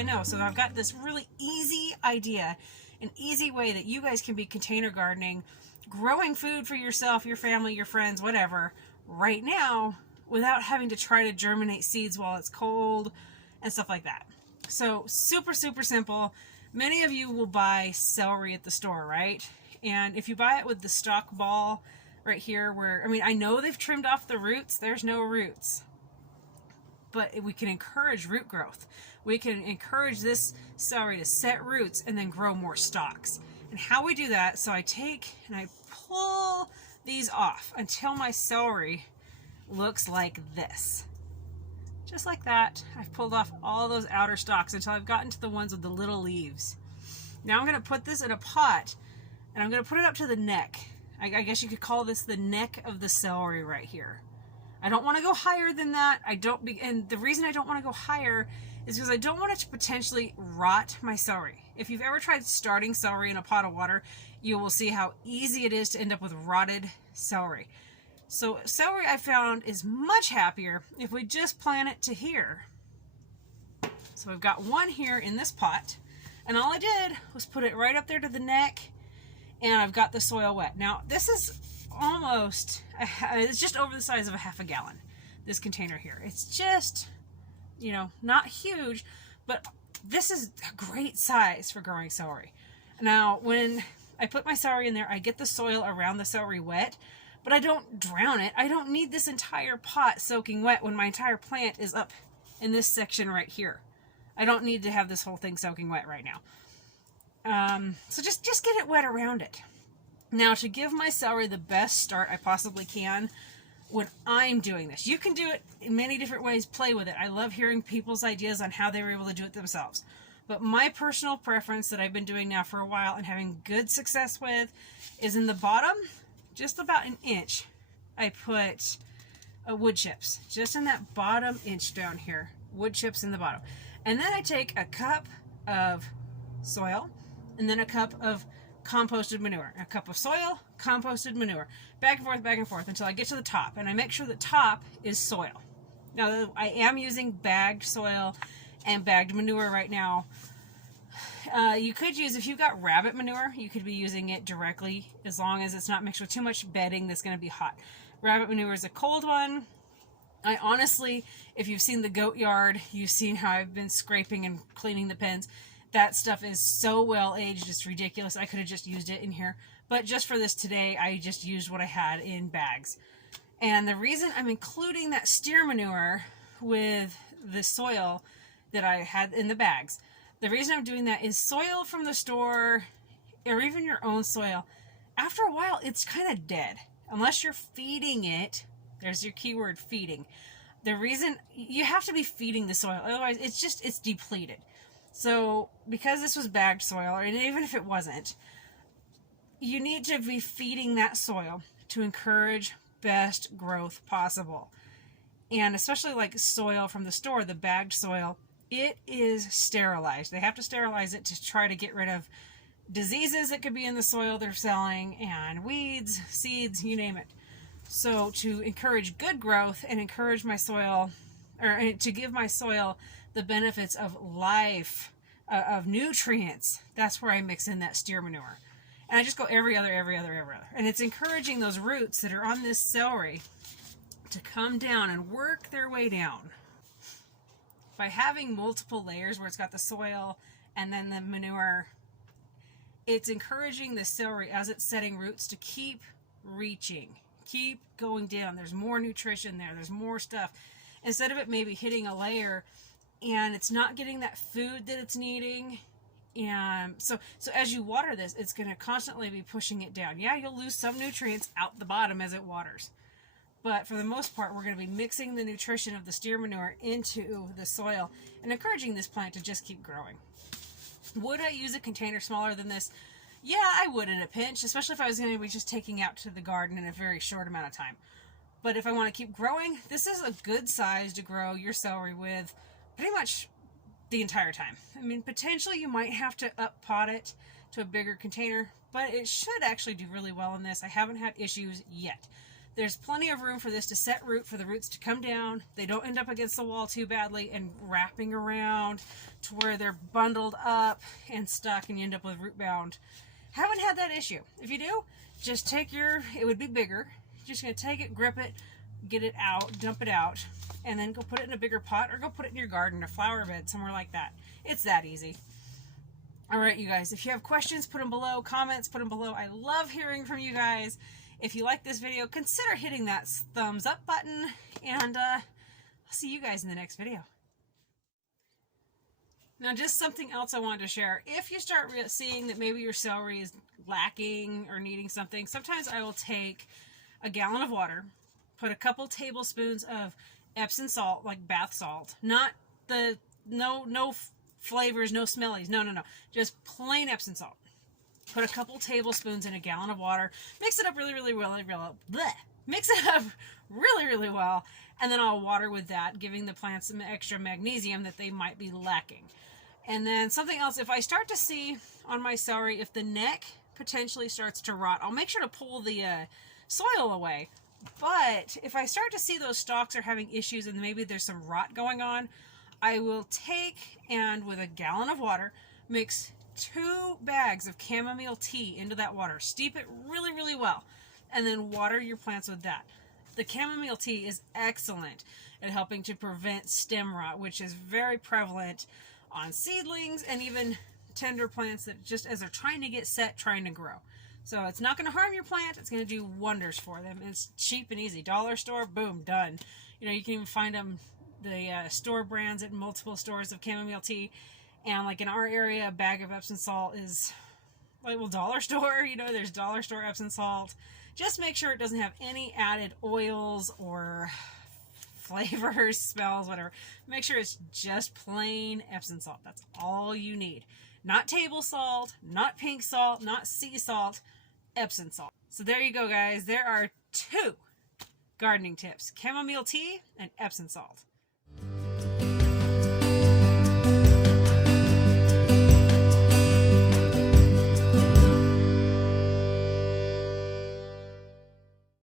I know. So I've got this really easy idea, an easy way that you guys can be container gardening, growing food for yourself, your family, your friends, whatever, right now without having to try to germinate seeds while it's cold and stuff like that. So super, super simple. Many of you will buy celery at the store, right? And if you buy it with the stalk ball right here, where, I mean, I know they've trimmed off the roots, there's no roots, but we can encourage root growth. We can encourage this celery to set roots and then grow more stalks. And how we do that, so I take and I pull these off until my celery looks like this. Just like that. I've pulled off all those outer stalks until I've gotten to the ones with the little leaves. Now I'm going to put this in a pot and I'm going to put it up to the neck. I guess you could call this the neck of the celery right here. I don't want to go higher than that. And the reason I don't want to go higher is because I don't want it to potentially rot my celery. If you've ever tried starting celery in a pot of water, you will see how easy it is to end up with rotted celery. So celery, I found, is much happier if we just plant it to here. So I've got one here in this pot, and all I did was put it right up there to the neck, and I've got the soil wet. Now this is almost, it's just over the size of a half a gallon, this container here. It's just, you know, not huge, but this is a great size for growing celery. Now, when I put my celery in there, I get the soil around the celery wet, but I don't drown it. I don't need this entire pot soaking wet when my entire plant is up in this section right here. I don't need to have this whole thing soaking wet right now. So just get it wet around it. Now, to give my celery the best start I possibly can when I'm doing this, you can do it in many different ways, play with it. I love hearing people's ideas on how they were able to do it themselves. But my personal preference that I've been doing now for a while and having good success with is in the bottom, just about an inch, I put wood chips. Just in that bottom inch down here, wood chips in the bottom. And then I take a cup of soil and then a cup of composted manure. A cup of soil, composted manure. Back and forth until I get to the top. And I make sure the top is soil. Now, I am using bagged soil and bagged manure right now. You could use, if you've got rabbit manure, you could be using it directly as long as it's not mixed with too much bedding that's going to be hot. Rabbit manure is a cold one. I honestly, if you've seen the goat yard, you've seen how I've been scraping and cleaning the pens. That stuff is so well aged, it's ridiculous. I could have just used it in here. But just for this today, I just used what I had in bags. And the reason I'm including that steer manure with the soil that I had in the bags, the reason I'm doing that is soil from the store, or even your own soil, after a while, it's kind of dead. Unless you're feeding it, there's your keyword, feeding. The reason, you have to be feeding the soil, otherwise it's depleted. So, because this was bagged soil, or even if it wasn't, you need to be feeding that soil to encourage best growth possible. And especially like soil from the store, the bagged soil, it is sterilized. They have to sterilize it to try to get rid of diseases that could be in the soil they're selling, and weeds, seeds, you name it. So to encourage good growth and encourage my soil, or to give my soil the benefits of life, of nutrients, that's where I mix in that steer manure. And I just go every other. And it's encouraging those roots that are on this celery to come down and work their way down. By having multiple layers where it's got the soil and then the manure, it's encouraging the celery as it's setting roots to keep reaching, keep going down. There's more nutrition there. There's more stuff. Instead of it maybe hitting a layer and it's not getting that food that it's needing. And so as you water this, it's going to constantly be pushing it down. Yeah, you'll lose some nutrients out the bottom as it waters. But for the most part, we're going to be mixing the nutrition of the steer manure into the soil and encouraging this plant to just keep growing. Would I use a container smaller than this? Yeah, I would in a pinch, especially if I was going to be just taking out to the garden in a very short amount of time. But if I want to keep growing, this is a good size to grow your celery with pretty much the entire time. I mean, potentially you might have to up pot it to a bigger container, but it should actually do really well in this. I haven't had issues yet. There's plenty of room for this to set root, for the roots to come down. They don't end up against the wall too badly and wrapping around to where they're bundled up and stuck and you end up with root bound. Haven't had that issue. If you do, just take it would be bigger. You're just going to take it, grip it, get it out, dump it out, and then go put it in a bigger pot or go put it in your garden or flower bed, somewhere like that. It's that easy. All right, you guys, if you have questions, put them below. Comments, put them below. I love hearing from you guys. If you like this video, consider hitting that thumbs up button, and I'll see you guys in the next video. Now, just something else I wanted to share. If you start seeing that maybe your celery is lacking or needing something, sometimes I will take a gallon of water, put a couple tablespoons of Epsom salt, like bath salt, not the, no flavors, no smellies, no, just plain Epsom salt. Put a couple tablespoons in a gallon of water, mix it up really well, mix it up really well, and then I'll water with that, giving the plants some extra magnesium that they might be lacking. And then something else, if I start to see on my celery, if the neck potentially starts to rot, I'll make sure to pull the soil away. But if I start to see those stalks are having issues and maybe there's some rot going on, I will take and with a gallon of water, mix 2 bags of chamomile tea into that water. Steep it really well, and then water your plants with that. The chamomile tea is excellent at helping to prevent stem rot, which is very prevalent on seedlings and even tender plants that just as they're trying to get set, trying to grow. So it's not going to harm your plant. It's going to do wonders for them. It's cheap and easy. Dollar store, boom, done. You know, you can even find them, the store brands at multiple stores of chamomile tea. And like in our area, a bag of Epsom salt is like, well, dollar store, you know, there's dollar store Epsom salt. Just make sure it doesn't have any added oils or flavors, smells, whatever. Make sure it's just plain Epsom salt. That's all you need. Not table salt, not pink salt, not sea salt, Epsom salt. So there you go, guys. There are 2 gardening tips: chamomile tea and Epsom salt.